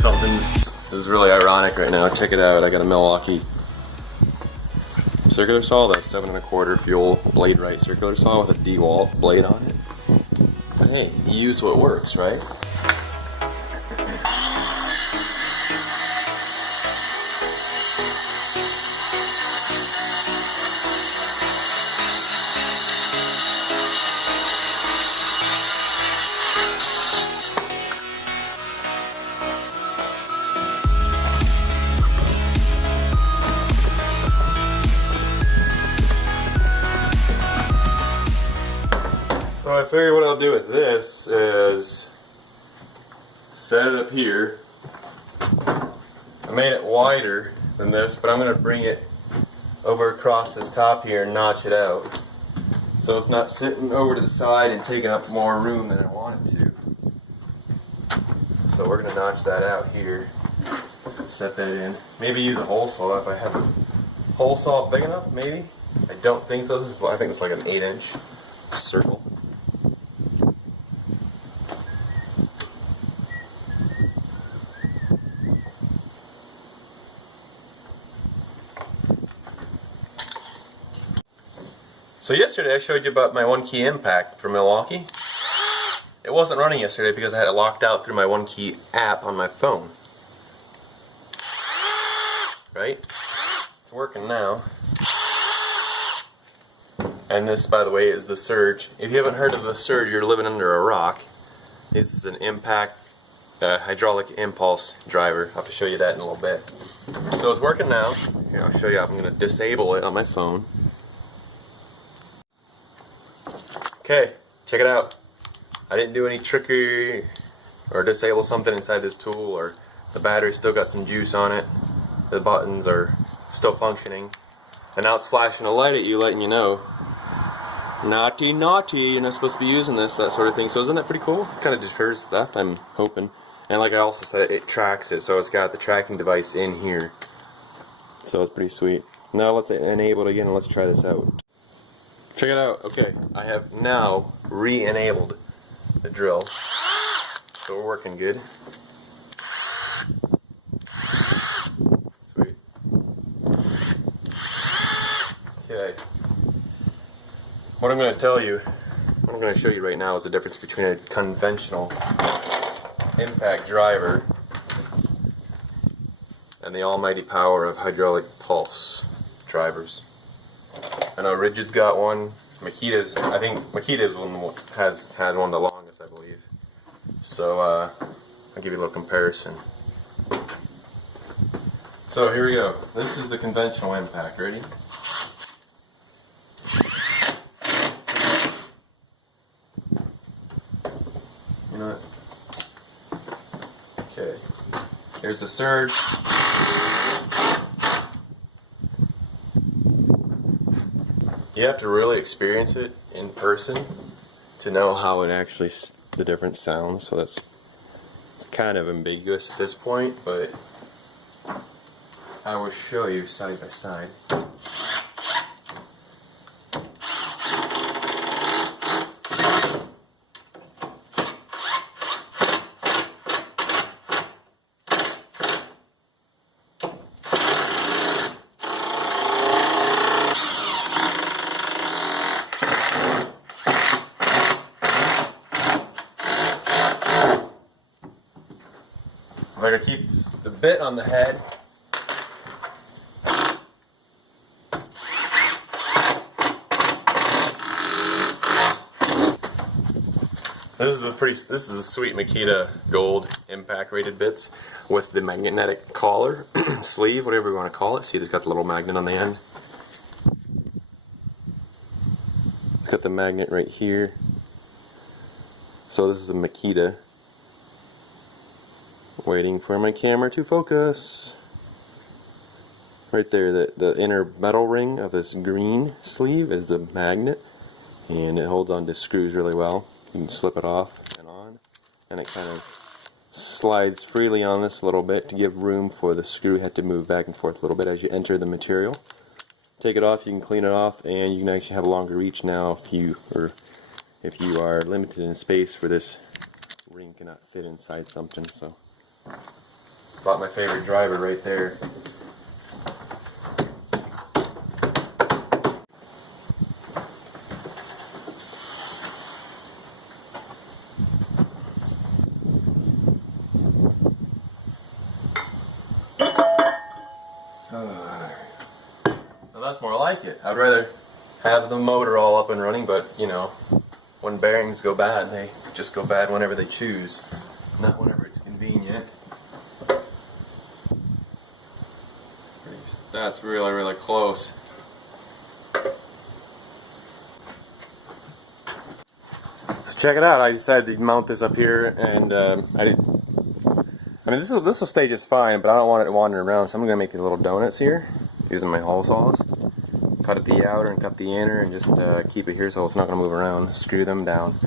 This is really ironic right now. Check it out. I got a Milwaukee circular saw, the 7 1/4 fuel blade right circular saw with a DeWalt blade on it. But hey, you use what works, right? So I figured what I'll do with this is set it up here. I made it wider than this, but I'm going to bring it over across this top here and notch it out. So it's not sitting over to the side and taking up more room than I want it to. So we're going to notch that out here. Set that in. Maybe use a hole saw if I have a hole saw big enough, maybe. I don't think so. I think it's like an 8-inch circle. So yesterday I showed you about my one-key impact for Milwaukee. It wasn't running yesterday because I had it locked out through my one-key app on my phone. Right? It's working now. And this, by the way, is the Surge. If you haven't heard of the Surge, you're living under a rock. This is an impact hydraulic impulse driver. I'll have to show you that in a little bit. So it's working now. Here, I'll show you. I'm going to disable it on my phone. Okay, check it out. I didn't do any trickery or disable something inside this tool, or the battery's still got some juice on it. The buttons are still functioning. And now it's flashing a light at you, letting you know, naughty, naughty, you're not supposed to be using this, that sort of thing. So isn't that pretty cool? It kind of deters theft, I'm hoping. And like I also said, it tracks it, so it's got the tracking device in here. So it's pretty sweet. Now let's enable it again and let's try this out. Check it out. Okay, I have now re-enabled the drill, so we're working good. Sweet. Okay. What I'm going to tell you, what I'm going to show you right now is the difference between a conventional impact driver and the almighty power of hydraulic pulse drivers. I know Rigid's got one. Makita's, I think Makita's one has had one of the longest, I believe. So I'll give you a little comparison. So here we go. This is the conventional impact. Ready? You know what? Okay. Here's the Surge. You have to really experience it in person to know how it actually, the different sounds. So it's kind of ambiguous at this point, but I will show you side by side. If I could keep the bit on the head. This is a sweet Makita gold impact rated bits with the magnetic collar, sleeve, whatever you want to call it. See, it's got the little magnet on the end. It's got the magnet right here. So this is a Makita. Waiting for my camera to focus. Right there, the inner metal ring of this green sleeve is the magnet, and it holds on to screws really well. You can slip it off and on, and it kind of slides freely on this a little bit to give room for the screw head to move back and forth a little bit as you enter the material. Take it off, you can clean it off, and you can actually have a longer reach now if you are limited in space, where this ring cannot fit inside something. So Bought my favorite driver right there. Now that's more like it. I'd rather have the motor all up and running, but you know, when bearings go bad, they just go bad whenever they choose, not whenever it's convenient. That's really, really close. So check it out. I decided to mount this up here, and I mean, this will stay just fine, but I don't want it to wander around, so I'm gonna make these little donuts here using my hole saws. Cut at the outer and cut the inner, and just keep it here so it's not gonna move around. Screw them down.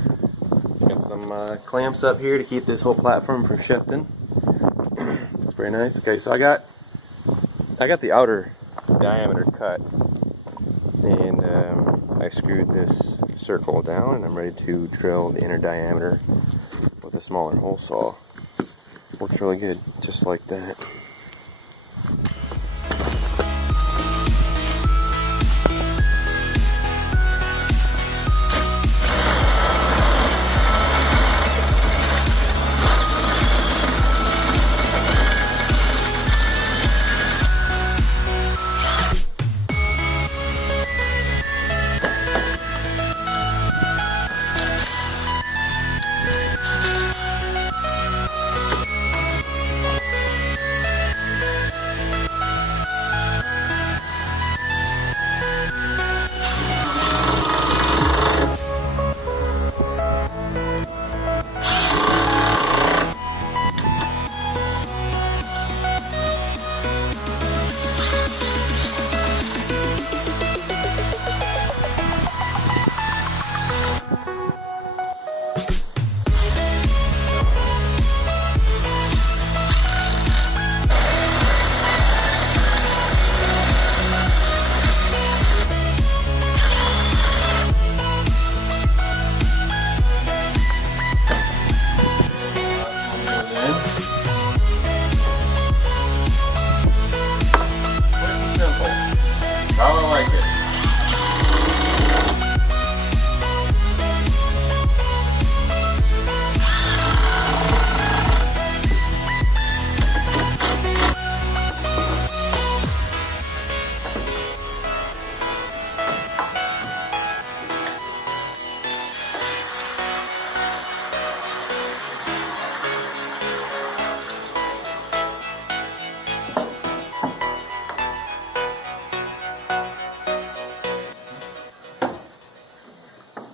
Got some clamps up here to keep this whole platform from shifting. That's very nice. Okay, so I got the outer diameter cut, and I screwed this circle down, and I'm ready to drill the inner diameter with a smaller hole saw. Works really good, just like that.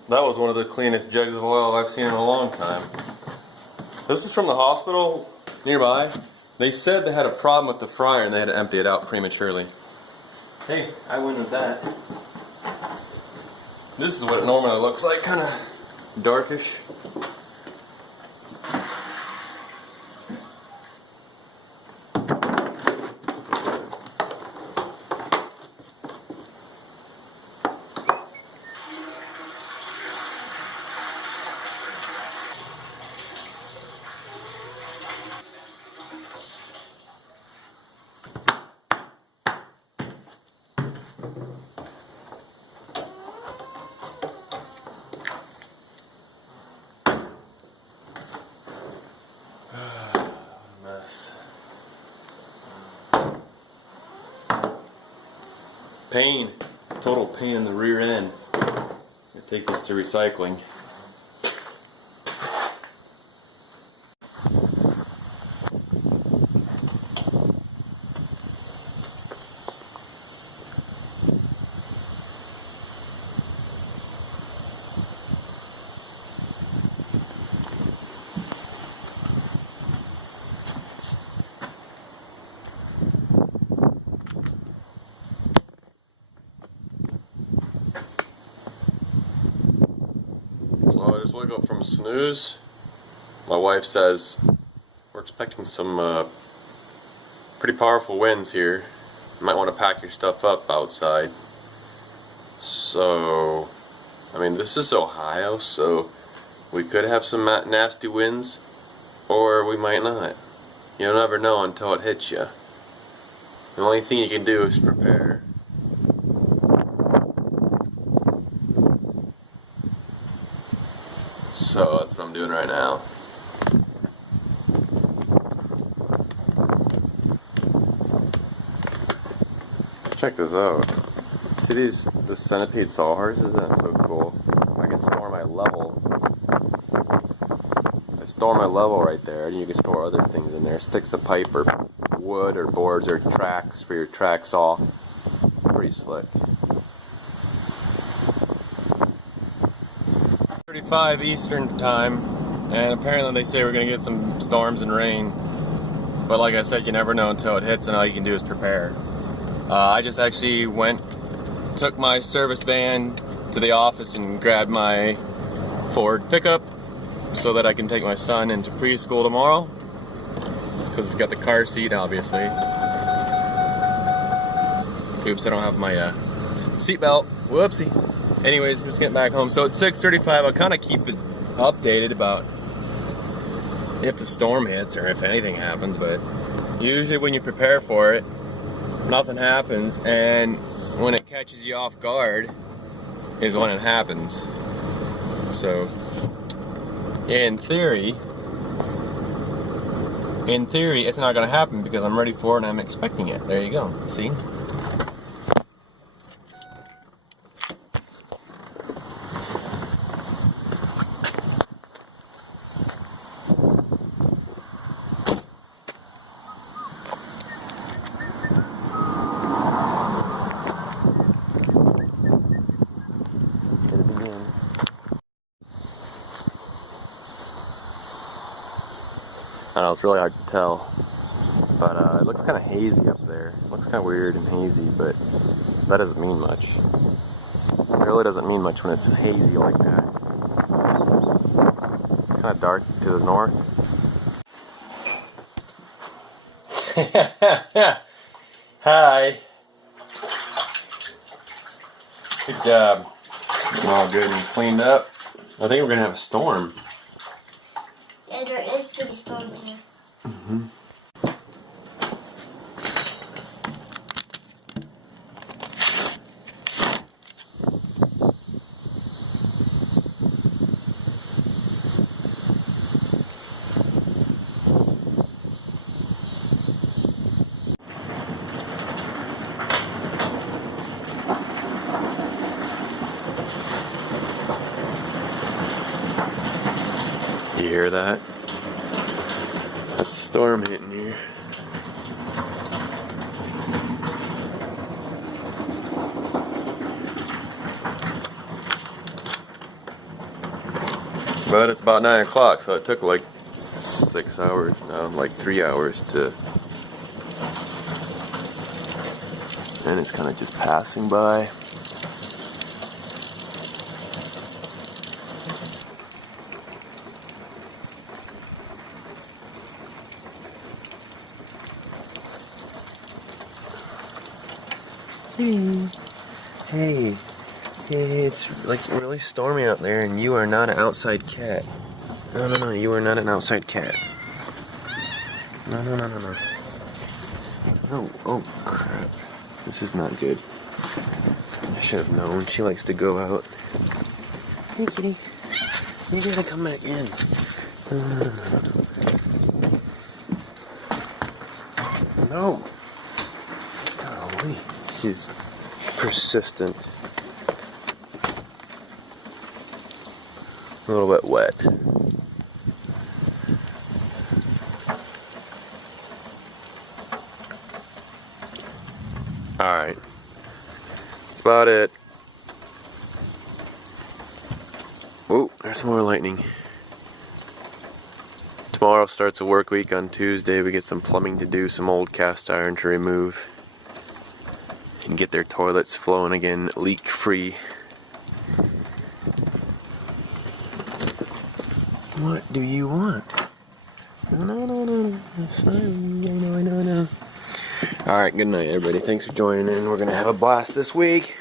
That was one of the cleanest jugs of oil I've seen in a long time. This is from the hospital nearby. They said they had a problem with the fryer and they had to empty it out prematurely. Hey, I win with that. This is what it normally looks like, kind of darkish. Pain, total pain in the rear end. I take this to recycling. So I just woke up from a snooze. My wife says we're expecting some pretty powerful winds here. You might want to pack your stuff up outside. So, I mean, this is Ohio, so we could have some nasty winds, or we might not. You'll never know until it hits you. The only thing you can do is prepare. So that's what I'm doing right now. Check this out. See the centipede saw horses? Isn't that so cool? I can store my level. I store my level right there, and you can store other things in there. Sticks of pipe or wood or boards or tracks for your track saw. Pretty slick. 35 Eastern time, and apparently they say we're gonna get some storms and rain. But like I said, you never know until it hits, and all you can do is prepare. I just actually took my service van to the office and grabbed my Ford pickup so that I can take my son into preschool tomorrow, because it's got the car seat, obviously. Oops, I don't have my seat belt. Whoopsie. Anyways, I'm just getting back home. So it's 6:35. I'll kind of keep it updated about if the storm hits or if anything happens, but usually when you prepare for it, nothing happens, and when it catches you off guard is when it happens. So in theory it's not going to happen because I'm ready for it and I'm expecting it. There you go. See? I don't know, it's really hard to tell, but it looks kind of hazy up there. It looks kind of weird and hazy, but that doesn't mean much. It really doesn't mean much when it's hazy like that. Kind of dark to the north. Hi. Good job. All good and cleaned up. I think we're gonna have a storm. Yeah, there is pretty storm here. Mm-hmm. You hear that? That's a storm hitting here. But it's about 9 o'clock, so it took like 6 hours, no, like 3 hours to, and it's kind of just passing by. Hey, it's like really stormy out there, and you are not an outside cat. No, you are not an outside cat. No. No, oh crap. This is not good. I should have known. She likes to go out. Hey, kitty. You gotta come back in. No. Golly. She's persistent. A little bit wet. Alright. That's about it. Oh, there's more lightning. Tomorrow starts a work week. On Tuesday we get some plumbing to do, some old cast iron to remove, and get their toilets flowing again, leak free. What do you want? No. Sorry, I know. Alright, good night everybody. Thanks for joining in. We're gonna have a blast this week.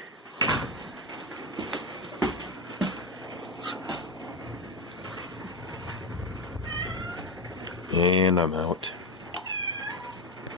And I'm out.